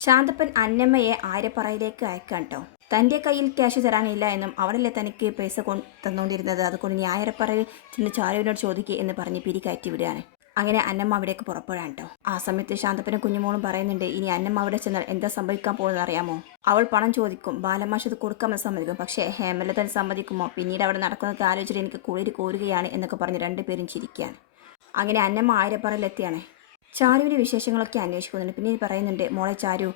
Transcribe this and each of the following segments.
ശാന്തപ്പൻ അന്നമ്മയെ ആര്യപ്പറയിലേക്ക് അയക്കാൻ കേട്ടോ തന്റെ കയ്യിൽ ക്യാഷ് തരാനില്ല എന്നും അവളല്ലേ തനിക്ക് പൈസ കൊ തന്നുകൊണ്ടിരുന്നത് അതുകൊണ്ട് നീ ആയിരപ്പറയിൽ ചെന്ന് ചാരുവിനോട് ചോദിക്കുക എന്ന് പറഞ്ഞ് പിരികയറ്റി വിടുകയാണ്. അങ്ങനെ അന്നമ്മ അവിടേക്ക് പുറപ്പെടാൻ കേട്ടോ ആ സമയത്ത് ശാന്തപ്പനും കുഞ്ഞുമോളും പറയുന്നുണ്ട് ഇനി അന്നമ്മ അവിടെ ചെന്നാൽ എന്താ സംഭവിക്കാൻ പോകുന്നത് അറിയാമോ? അവൾ പണം ചോദിക്കും ബാലമാഷ് അത് കൊടുക്കാമെന്ന് സമ്മതിക്കും. പക്ഷേ ഹേമലതൻ സമ്മതിക്കുമോ? പിന്നീട് അവിടെ നടക്കുന്നത് ആലോചിച്ചിട്ട് എനിക്ക് കുളിര് കോരുകയാണ് എന്നൊക്കെ പറഞ്ഞ് രണ്ടുപേരും ചിരിക്കുകയാണ്. അങ്ങനെ അന്നമ്മ ആയിരപ്പറയിലെത്തിയാണ് ചാരുവിന്റെ വിശേഷങ്ങളൊക്കെ അന്വേഷിക്കുന്നുണ്ട്. പിന്നെ പറയുന്നുണ്ട് മോളെ ചാരു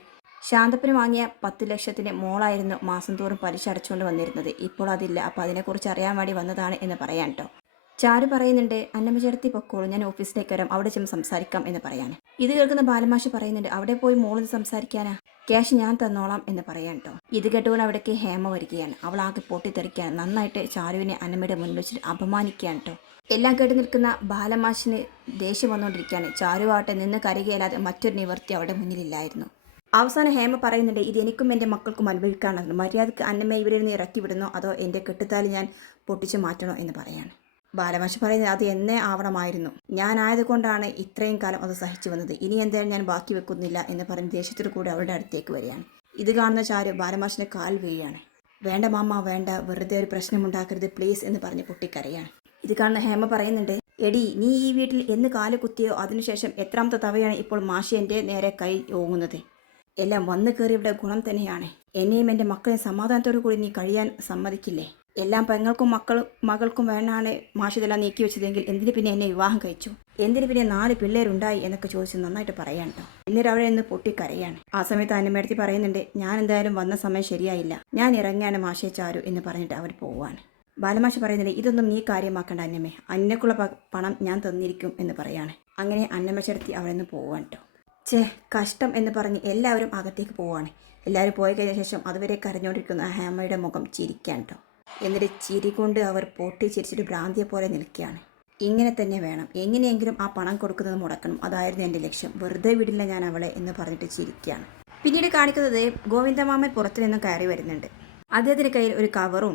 ശാന്തപ്പന് വാങ്ങിയ പത്ത് ലക്ഷത്തിന് മോളായിരുന്നു മാസം തോറും പലിശ അടച്ചുകൊണ്ട് വന്നിരുന്നത്. ഇപ്പോൾ അതില്ല. അപ്പോൾ അതിനെക്കുറിച്ച് അറിയാൻ വേണ്ടി വന്നതാണ് എന്ന് പറയാൻ കേട്ടോ ചാരു പറയുന്നുണ്ട് അന്നമ്മ ചേർത്തി പൊക്കോളൂ. ഞാൻ ഓഫീസിലേക്ക് വരാം. അവിടെ ചെന്ന് സംസാരിക്കാം എന്ന് പറയാൻ ഇത് കേൾക്കുന്ന ബാലമാഷി പറയുന്നുണ്ട് അവിടെ പോയി മോളിൽ സംസാരിക്കാനാ? ക്യാഷ് ഞാൻ തന്നോളാം എന്ന് പറയാൻ കേട്ടോ ഇത് കേട്ടുകൊണ്ട് അവിടേക്ക് ഹേമ വരികയാണ്. അവൾ ആകെ പൊട്ടിത്തെറിക്കാൻ നന്നായിട്ട് ചാരുവിനെ അന്നമ്മയുടെ മുന്നിൽ വെച്ചിട്ട് അപമാനിക്കുകയാണ് കേട്ടോ എല്ലാം കേട്ട് നിൽക്കുന്ന ബാലമാഷിന് ദേഷ്യം വന്നുകൊണ്ടിരിക്കുകയാണ്. ചാരുവാട്ടെ നിന്ന് കരകയല്ലാതെ മറ്റൊരു നിവർത്തി അവിടെ മുന്നിലില്ലായിരുന്നു. അവസാനം ഹേമ പറയുന്നുണ്ട് ഇത് എനിക്കും എന്റെ മക്കൾക്കും അനുഭവിക്കാനുള്ളത് മര്യാദയ്ക്ക് അന്നമ്മ ഇവരിൽ നിന്ന് ഇറക്കി വിടുന്നോ? അതോ എന്റെ കെട്ടുത്താലി ഞാൻ പൊട്ടിച്ചു മാറ്റണോ? എന്ന് പറയാണ്. ബാലമാഷ് പറയുന്നത് അത് എന്നേ ആവണമായിരുന്നു. ഞാനായതുകൊണ്ടാണ് ഇത്രയും കാലം അത് സഹിച്ചു വന്നത്. ഇനി എന്തായാലും ഞാൻ ബാക്കി വെക്കുന്നില്ല എന്ന് പറഞ്ഞ് ദേഷ്യത്തോടു കൂടി അവരുടെ അടുത്തേക്ക് വരികയാണ്. ഇത് കാണുന്ന ചാരു ബാലമാഷിന്റെ കാൽ വീഴാണ് വേണ്ട മാമ വേണ്ട. വെറുതെ ഒരു പ്രശ്നമുണ്ടാക്കരുത് പ്ലീസ് എന്ന് പറഞ്ഞ് പൊട്ടിക്കരയാണ്. ഇത് കാണുന്ന ഹേമ പറയുന്നുണ്ട് എടി നീ ഈ വീട്ടിൽ എന്ന് കാൽ കുത്തിയോ? അതിനുശേഷം എത്രാമത്തെ തവയാണ് ഇപ്പോൾ മാഷി എന്റെ നേരെ കൈ ഓങ്ങുന്നത്? എല്ലാം വന്നു കയറിയുടെ ഗുണം തന്നെയാണ്. എന്നെയും എന്റെ മക്കളെയും സമാധാനത്തോടു കൂടി നീ കഴിയാൻ സമ്മതിക്കില്ലേ? എല്ലാം പെങ്ങൾക്കും മക്കളും മകൾക്കും വേണാണ് മാഷിതെല്ലാം നീക്കി വെച്ചതെങ്കിൽ എന്തിന് പിന്നെ എന്നെ വിവാഹം കഴിച്ചു? എന്തിന് പിന്നെ നാല് പിള്ളേരുണ്ടായി എന്നൊക്കെ ചോദിച്ച് നന്നായിട്ട് പറയാൻ കേട്ടോ എന്നിട്ട് അവിടെ നിന്ന് പൊട്ടിക്കരയാണ്. ആ സമയത്ത് അന്നമേടത്തി പറയുന്നുണ്ട് ഞാൻ എന്തായാലും വന്ന സമയം ശരിയായില്ല. ഞാൻ ഇറങ്ങിയാണ് മാഷെ ചാരു എന്ന് പറഞ്ഞിട്ട് അവർ പോവാണ്. ബാലമാഷ പറയുന്നുണ്ട് ഇതൊന്നും നീ കാര്യമാക്കണ്ട അന്നമ്മേ. അന്നക്കുള്ള പണം ഞാൻ തന്നിരിക്കും എന്ന് പറയാണ്. അങ്ങനെ അന്നമ്മ ചേർത്തി അവിടെ നിന്ന് പോവാൻ കേട്ടോ ചേ കഷ്ടം എന്ന് പറഞ്ഞ് എല്ലാവരും അകത്തേക്ക് പോവാണ്. എല്ലാവരും പോയി കഴിഞ്ഞ ശേഷം അതുവരെ കരഞ്ഞുകൊണ്ടിരിക്കുന്ന ഹേമയുടെ മുഖം ചിരിക്കാൻ കേട്ടോ എന്നിട്ട് ചിരി കൊണ്ട് അവർ പൊട്ടി ചിരിച്ചിട്ട് ഭ്രാന്തിയെ പോലെ നിൽക്കുകയാണ്. ഇങ്ങനെ തന്നെ വേണം. എങ്ങനെയെങ്കിലും ആ പണം കൊടുക്കുന്നത് മുടക്കണം. അതായിരുന്നു എന്റെ ലക്ഷ്യം. വെറുതെ വിടില്ല ഞാൻ അവളെ എന്ന് പറഞ്ഞിട്ട് ചിരിക്കുകയാണ്. പിന്നീട് കാണിക്കുന്നത് ഗോവിന്ദമാമൻ പുറത്തു നിന്നും കയറി വരുന്നുണ്ട്. അദ്ദേഹത്തിന്റെ കയ്യിൽ ഒരു കവറും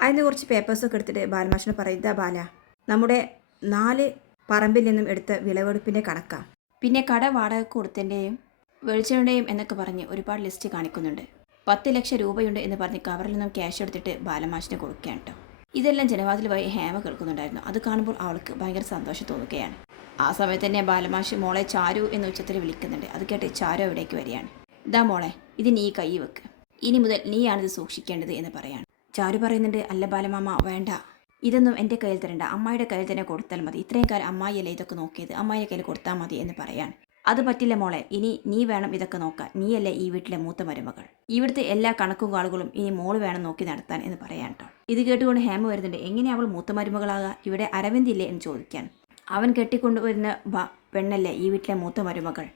അതിന് കുറച്ച് പേപ്പേഴ്സൊക്കെ എടുത്തിട്ട് ബാലമാഷിന് പറയുക ബാല നമ്മുടെ നാല് പറമ്പിൽ നിന്നും എടുത്ത വിളവെടുപ്പിന്റെ കണക്കാണ് പിന്നെ കട വാടക കൊടുത്തതിന്റെയും വെളിച്ചെണ്ണയുടെയും എന്നൊക്കെ പറഞ്ഞ് ഒരുപാട് ലിസ്റ്റ് കാണിക്കുന്നുണ്ട്. പത്ത് ലക്ഷം രൂപയുണ്ട് എന്ന് പറഞ്ഞ് കവറിൽ നിന്നും ക്യാഷ് എടുത്തിട്ട് ബാലമാഷിനെ കൊടുക്കുകയാണ് കേട്ടോ ഇതെല്ലാം ജനവാതിൽ വഴി ഹേമ കേൾക്കുന്നുണ്ടായിരുന്നു. അത് കാണുമ്പോൾ അവൾക്ക് ഭയങ്കര സന്തോഷം തോന്നുകയാണ്. ആ സമയത്ത് തന്നെ ബാലമാഷ് മോളെ ചാരു എന്ന ഉച്ചത്തിൽ വിളിക്കുന്നുണ്ട്. അത് കേട്ട് ചാരു അവിടേക്ക് വരികയാണ്. ഇതാ മോളെ ഇത് നീ കൈ വെക്ക്. ഇനി മുതൽ നീയാണിത് സൂക്ഷിക്കേണ്ടത് എന്ന് പറയാണ്. ചാരു പറയുന്നുണ്ട് അല്ല ബാലമാമ വേണ്ട. ഇതൊന്നും എന്റെ കയ്യിൽ തരണ്ട. അമ്മായിയുടെ കയ്യിൽ തന്നെ കൊടുത്താൽ മതി. ഇത്രയും കാലം അമ്മായിയല്ലേ ഇതൊക്കെ നോക്കിയത്? അമ്മായിയുടെ കയ്യിൽ കൊടുത്താൽ മതി എന്ന് പറയാണ്. അത് പറ്റില്ല മോളെ. ഇനി നീ വേണം ഇതൊക്കെ നോക്കാൻ. നീയല്ലേ ഈ വീട്ടിലെ മൂത്ത മരുമകൾ. ഇവിടുത്തെ എല്ലാ കണക്കും കാളുകളും ഇനി മോൾ വേണം നോക്കി നടത്താൻ എന്ന് പറയാൻ ഇത് കേട്ടുകൊണ്ട് ഹേമ വരുന്നുണ്ട്. എങ്ങനെ അവൾ മൂത്ത മരുമകളാകുക ഇവിടെ അരവിന്ദില്ലേ എന്ന് ചോദിക്കാൻ. അവൻ കെട്ടിക്കൊണ്ടുവരുന്ന പെണ്ണല്ലേ ഈ വീട്ടിലെ മൂത്ത മരുമകൾ?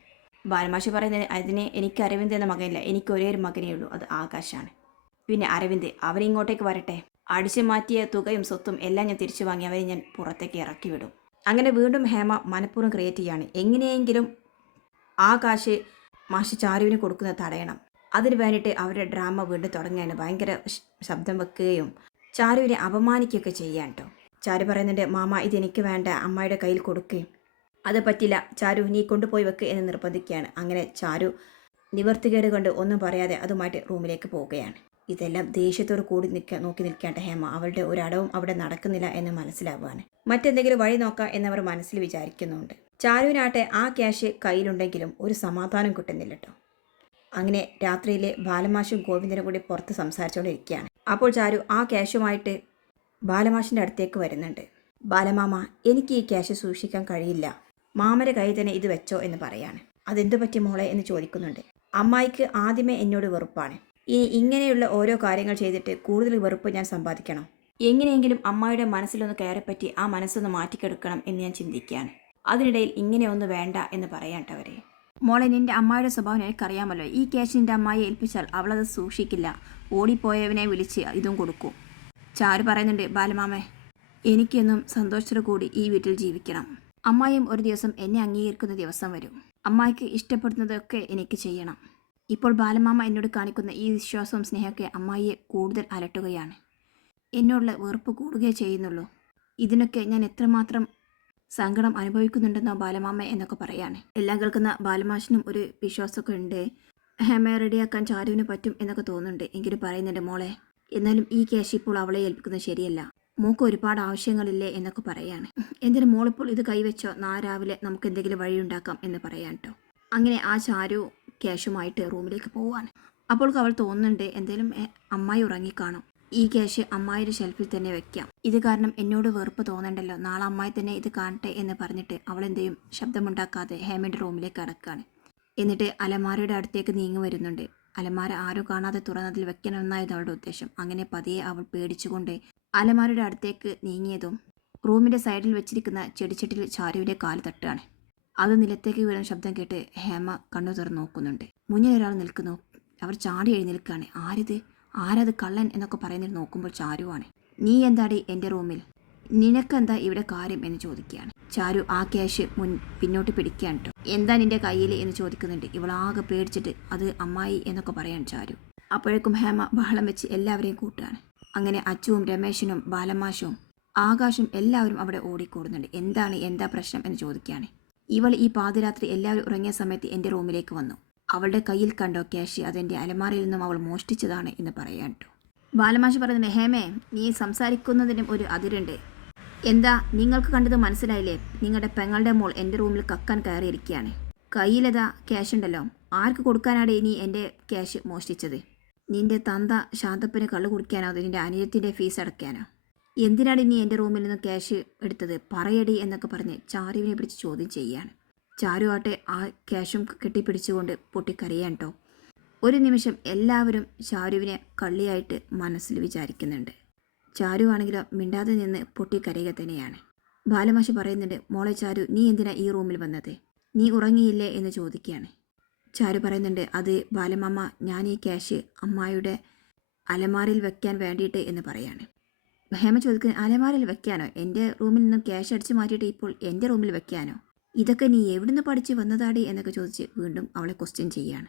ബാലമാഷി പറയുന്നത് അതിനെ എനിക്ക് അരവിന്ദ് എന്ന മകനില്ല. എനിക്ക് ഒരേ ഒരു മകനേ ഉള്ളൂ. അത് ആകാശാണ്. പിന്നെ അരവിന്ദ് അവൻ ഇങ്ങോട്ടേക്ക് വരട്ടെ. അടിച്ചു മാറ്റിയ തുകയും സ്വത്തും എല്ലാം ഞാൻ തിരിച്ചു വാങ്ങി അവരെ ഞാൻ പുറത്തേക്ക് ഇറക്കി വിടും. അങ്ങനെ വീണ്ടും ഹേമ മനഃപൂർവം ക്രിയേറ്റ് ചെയ്യാണ്. എങ്ങനെയെങ്കിലും ആ കാശ് മാഷി ചാരുവിന് കൊടുക്കുന്നത് തടയണം. അതിന് വേണ്ടിയിട്ട് അവരുടെ ഡ്രാമ വീണ്ടും തുടങ്ങാൻ ഭയങ്കര ശബ്ദം വെക്കുകയും ചാരുവിനെ അപമാനിക്കുകയൊക്കെ ചെയ്യാൻ കേട്ടോ ചാരു പറയുന്നുണ്ട് മാമ ഇതെനിക്ക് വേണ്ട. അമ്മയുടെ കയ്യിൽ കൊടുക്കുകയും അത് പറ്റില്ല. ചാരു നീ കൊണ്ടുപോയി വെക്ക് എന്ന് നിർബന്ധിക്കുകയാണ്. അങ്ങനെ ചാരു നിവർത്തികേട് കൊണ്ട് ഒന്നും പറയാതെ അതുമായിട്ട് റൂമിലേക്ക് പോവുകയാണ്. ഇതെല്ലാം ദേഷ്യത്തോട് കൂടി നിൽക്ക നോക്കി നിൽക്കേണ്ട ഹേമ. അവളുടെ ഒരടവും അവിടെ നടക്കുന്നില്ല എന്ന് മനസ്സിലാവുകയാണ് മറ്റെന്തെങ്കിലും വഴി നോക്കാം എന്നവർ മനസ്സിൽ വിചാരിക്കുന്നുണ്ട്. ചാരുവിനാട്ടെ ആ ക്യാഷ് കയ്യിലുണ്ടെങ്കിലും ഒരു സമാധാനം കിട്ടുന്നില്ല കേട്ടോ അങ്ങനെ രാത്രിയിലെ ബാലമാഷും ഗോവിന്ദനും കൂടി പുറത്ത് സംസാരിച്ചുകൊണ്ടിരിക്കുകയാണ്. അപ്പോൾ ചാരു ആ ക്യാഷുമായിട്ട് ബാലമാഷിന്റെ അടുത്തേക്ക് വരുന്നുണ്ട്. ബാലമാമ എനിക്ക് ഈ ക്യാഷ് സൂക്ഷിക്കാൻ കഴിയില്ല. മാമന്റെ കയ്യിൽ തന്നെ ഇത് വെച്ചോ എന്ന് പറയാണ്. അതെന്തു പറ്റി മോളെ? എന്ന് ചോദിക്കുന്നുണ്ട്. അമ്മായിക്ക് ആദ്യമേ എന്നോട് വെറുപ്പാണ്. ഇനി ഇങ്ങനെയുള്ള ഓരോ കാര്യങ്ങൾ ചെയ്തിട്ട് കൂടുതൽ വെറുപ്പ് ഞാൻ സമ്പാദിക്കണം. എങ്ങനെയെങ്കിലും അമ്മയുടെ മനസ്സിലൊന്ന് കയറിപ്പറ്റി ആ മനസ്സൊന്ന് മാറ്റിക്കെടുക്കണം എന്ന് ഞാൻ ചിന്തിക്കുകയാണ്. അതിനിടയിൽ ഇങ്ങനെയൊന്നും വേണ്ട എന്ന് പറയാട്ടവരെ മോളെ നിന്റെ അമ്മായിയുടെ സ്വഭാവം എനിക്കറിയാമല്ലോ ഈ ക്യാഷ് നിന്റെ അമ്മായി ഏൽപ്പിച്ചാൽ അവളത് സൂക്ഷിക്കില്ല. ഓടിപ്പോയവനെ വിളിച്ച് ഇതും കൊടുക്കും. ചാരു പറയുന്നുണ്ട് ബാലമാമേ എനിക്കെന്നും സന്തോഷത്തോടു കൂടി ഈ വീട്ടിൽ ജീവിക്കണം. അമ്മായിയും ഒരു ദിവസം എന്നെ അംഗീകരിക്കുന്ന ദിവസം വരും. അമ്മായിക്ക് ഇഷ്ടപ്പെടുന്നതൊക്കെ എനിക്ക് ചെയ്യണം. ഇപ്പോൾ ബാലമാമ എന്നോട് കാണിക്കുന്ന ഈ വിശ്വാസവും സ്നേഹമൊക്കെ അമ്മായിയെ കൂടുതൽ അലട്ടുകയാണ്. എന്നോടുള്ള വെറുപ്പ് കൂടുകയേ ചെയ്യുന്നുള്ളൂ. ഇതിനൊക്കെ ഞാൻ എത്രമാത്രം സങ്കടം അനുഭവിക്കുന്നുണ്ടെന്നോ ബാലമാമ എന്നൊക്കെ പറയാണ്. എല്ലാം കേൾക്കുന്ന ബാലമാഷിനും ഒരു വിശ്വാസമൊക്കെ ഉണ്ട്. ഹേമയെ റെഡിയാക്കാൻ ചാരുവിന് പറ്റും എന്നൊക്കെ തോന്നുന്നുണ്ട്. എങ്കിലും പറയുന്നുണ്ട് മോളെ എന്നാലും ഈ കേശ് ഇപ്പോൾ അവളെ ഏൽപ്പിക്കുന്നത് ശരിയല്ല. മോക്ക് ഒരുപാട് ആവശ്യങ്ങളില്ലേ എന്നൊക്കെ പറയാണ്. എന്തിനു മോളിപ്പോൾ ഇത് കൈവച്ചോ? നാ രാവിലെ നമുക്ക് എന്തെങ്കിലും വഴിയുണ്ടാക്കാം എന്ന് പറയാൻ കേട്ടോ അങ്ങനെ ആ ചാരു ക്യാഷുമായിട്ട് റൂമിലേക്ക് പോവാണ്. അപ്പോൾ അവൾ തോന്നുന്നുണ്ട് എന്തേലും അമ്മായി ഉറങ്ങിക്കാണും ഈ ക്യാഷ് അമ്മായിയുടെ ഷെൽഫിൽ തന്നെ വെക്കാം. ഇത് കാരണം എന്നോട് വെറുപ്പ് തോന്നണ്ടല്ലോ. നാളെ അമ്മായി തന്നെ ഇത് കാണട്ടെ എന്ന് പറഞ്ഞിട്ട് അവൾ എന്തെയും ശബ്ദമുണ്ടാക്കാതെ ഹേമയുടെ റൂമിലേക്ക് അടക്കുകയാണ് എന്നിട്ട് അലമാരയുടെ അടുത്തേക്ക് നീങ്ങി വരുന്നുണ്ട്. അലമാര ആരും കാണാതെ തുറന്നതിൽ വെക്കണമെന്നായിരുന്നു അവളുടെ ഉദ്ദേശം. അങ്ങനെ പതിയെ അവൾ പേടിച്ചുകൊണ്ട് അലമാരയുടെ അടുത്തേക്ക് നീങ്ങിയതും റൂമിന്റെ സൈഡിൽ വെച്ചിരിക്കുന്ന ചെടിച്ചട്ടിൽ ചാരുവിന്റെ കാൽ തട്ടുകയാണ്. അത് നിലത്തേക്ക് വീഴുന്ന ശബ്ദം കേട്ട് ഹേമ കണ്ണു തുറന്ന് നോക്കുന്നുണ്ട്. മുന്നിൽ ഒരാൾ നിൽക്കുന്നു. അവർ ചാടി എഴുന്നേൽക്കുകയാണ്. ആരിത്? ആരത് കള്ളൻ എന്നൊക്കെ പറയുന്നത് നോക്കുമ്പോൾ ചാരുവാണ്. നീ എന്താടി എന്റെ റൂമിൽ? നിനക്കെന്താ ഇവിടെ കാര്യം? എന്ന് ചോദിക്കുകയാണ്. ചാരു ആ ക്യാഷ് മുൻ പിന്നോട്ട് പിടിക്കുകയാണ് കേട്ടോ. എന്താ നിന്റെ കയ്യിൽ? എന്ന് ചോദിക്കുന്നുണ്ട്. ഇവളാകെ പേടിച്ചിട്ട് അത് അമ്മായി എന്നൊക്കെ പറയാൻ ചാരു. അപ്പോഴേക്കും ഹേമ ബഹളം വെച്ച് എല്ലാവരെയും കൂട്ടുകയാണ്. അങ്ങനെ അച്ചുവും രമേശനും ബാലമാഷും ആകാശും എല്ലാവരും അവിടെ ഓടിക്കൂടുന്നുണ്ട്. എന്താണ്? എന്താ പ്രശ്നം? എന്ന് ചോദിക്കുകയാണ്. ഇവൾ ഈ പാതിരാത്രി എല്ലാവരും ഉറങ്ങിയ സമയത്ത് എന്റെ റൂമിലേക്ക് വന്നു. അവളുടെ കയ്യിൽ കണ്ടോ ക്യാഷ് അതെന്റെ അലമാരയിൽ നിന്നും അവൾ മോഷ്ടിച്ചതാണ് എന്ന് പറയാൻ കേട്ടോ ബാലമാഷ് പറയുന്നത് ഹേമേ നീ സംസാരിക്കുന്നതിനും ഒരു അതിരുണ്ട്. എന്താ നിങ്ങൾക്ക് കണ്ടത് മനസ്സിലായില്ലേ? നിങ്ങളുടെ പെങ്ങളുടെ മോൾ എന്റെ റൂമിൽ കക്കാൻ കയറിയിരിക്കുകയാണ്. കയ്യിലതാ ക്യാഷ് ഉണ്ടല്ലോ? ആർക്ക് കൊടുക്കാനാണ് ഇനി എന്റെ ക്യാഷ് മോഷ്ടിച്ചത്? നിന്റെ തന്ത ശാന്തപ്പന് കള്ളു കുടിക്കാനോ അതോ നിന്റെ അനിയത്തിന്റെ ഫീസ് അടയ്ക്കാനോ? എന്തിനാണ് ഇനി എന്റെ റൂമിൽ നിന്ന് ക്യാഷ് എടുത്തത്? പറയടി എന്നൊക്കെ പറഞ്ഞ് ചാരുവിനെ പിടിച്ച് ചോദ്യം ചെയ്യാണ് ചാരു ആട്ടെ ആ ക്യാഷും കെട്ടിപ്പിടിച്ചുകൊണ്ട് പൊട്ടിക്കരയാൻ കേട്ടോ ഒരു നിമിഷം എല്ലാവരും ചാരുവിനെ കള്ളിയായിട്ട് മനസ്സിൽ വിചാരിക്കുന്നുണ്ട്. ചാരു ആണെങ്കിലോ മിണ്ടാതെ നിന്ന് പൊട്ടിക്കരയുക തന്നെയാണ്. ബാലമാഷി പറയുന്നുണ്ട് മോളെ ചാരു നീ എന്തിനാ ഈ റൂമിൽ വന്നത്? നീ ഉറങ്ങിയില്ലേ? എന്ന് ചോദിക്കുകയാണ്. ചാരു പറയുന്നുണ്ട് അത് ബാലമാമ ഞാൻ ഈ ക്യാഷ് അമ്മായിയുടെ അലമാരയിൽ വെക്കാൻ വേണ്ടിയിട്ട് എന്ന് പറയാണ്. ഹേമ ചോദിക്കുന്നത് അലമാരയിൽ വെക്കാനോ? എന്റെ റൂമിൽ നിന്ന് ക്യാഷ് അടിച്ചു മാറ്റിയിട്ട് ഇപ്പോൾ എന്റെ റൂമിൽ വെക്കാനോ? ഇതൊക്കെ നീ എവിടുന്ന് പഠിച്ച് വന്നതാടി എന്നൊക്കെ ചോദിച്ച് വീണ്ടും അവളെ ക്വസ്റ്റ്യൻ ചെയ്യാണ്